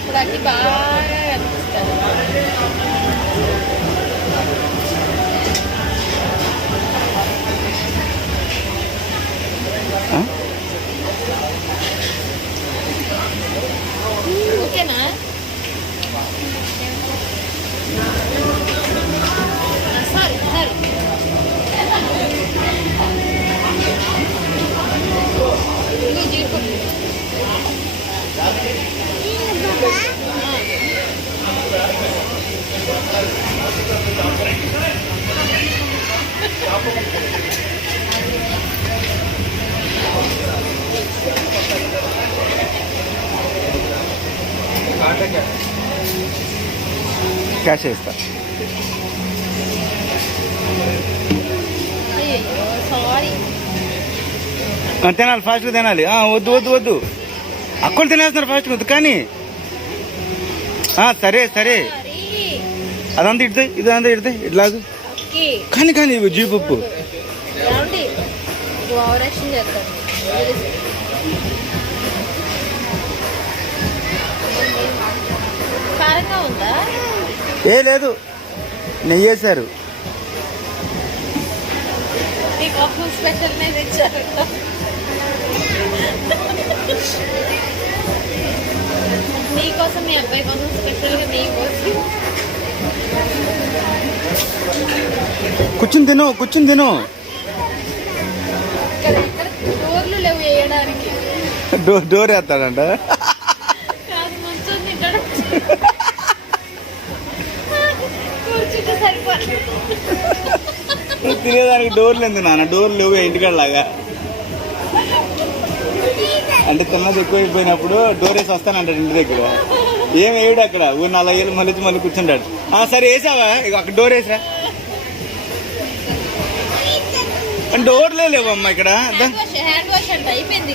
అప్పుడు అన్ని బాగా కనిపిస్తారు. ఓకేనా? Sorry sorry. ఇదిగో జీడిపప్పు. క్యాష్ ఇస్తా. అయ్యో సారీ. తినాలి, ఫాస్ట్గా తినాలి. వద్దు వద్దు వద్దు, అక్కలు తినేస్తున్నారు ఫాస్ట్గా వద్దు కానీ. సరే సరే, అదంతా ఇడతాయి, ఇదంతా ఇడతాయి, ఇట్లాగు కానీ కానీ జీడిపప్పు. కారంగా ఉందా? ఏ లేదు, నెయ్యి వేసారు. స్పెషల్ తెచ్చారు. నీకోసం, మీ అబ్బాయి కోసం స్పెషల్గా నెయ్యి కోసం. కూర్చుని తిను, కూర్చుని తిను. ఇక్కడ ఎక్కడ డోర్లు లేవు వేయడానికి. డోర్ వేస్తాడంట. కాదు, మంచం తింటాడు. కూర్చుంటే సరిపోతుంది. తినేదానికి డోర్లు ఎందుకు నాన్న? డోర్లు లేవు ఇంటికాడలాగా. అంటే తిన్నది ఎక్కువైపోయినప్పుడు డోర్ వేసి వస్తానంటాడు ఇంటి దగ్గర. ఏం వేయడు అక్కడ. 4 ఏళ్ళు మళ్ళీ కూర్చుంటాడు. సరే వేసావా? ఇక అక్కడ డోర్ వేసా. డోర్లే లేవమ్మా ఇక్కడ. హ్యాండ్ వాష్ అంటే అయిపోయింది.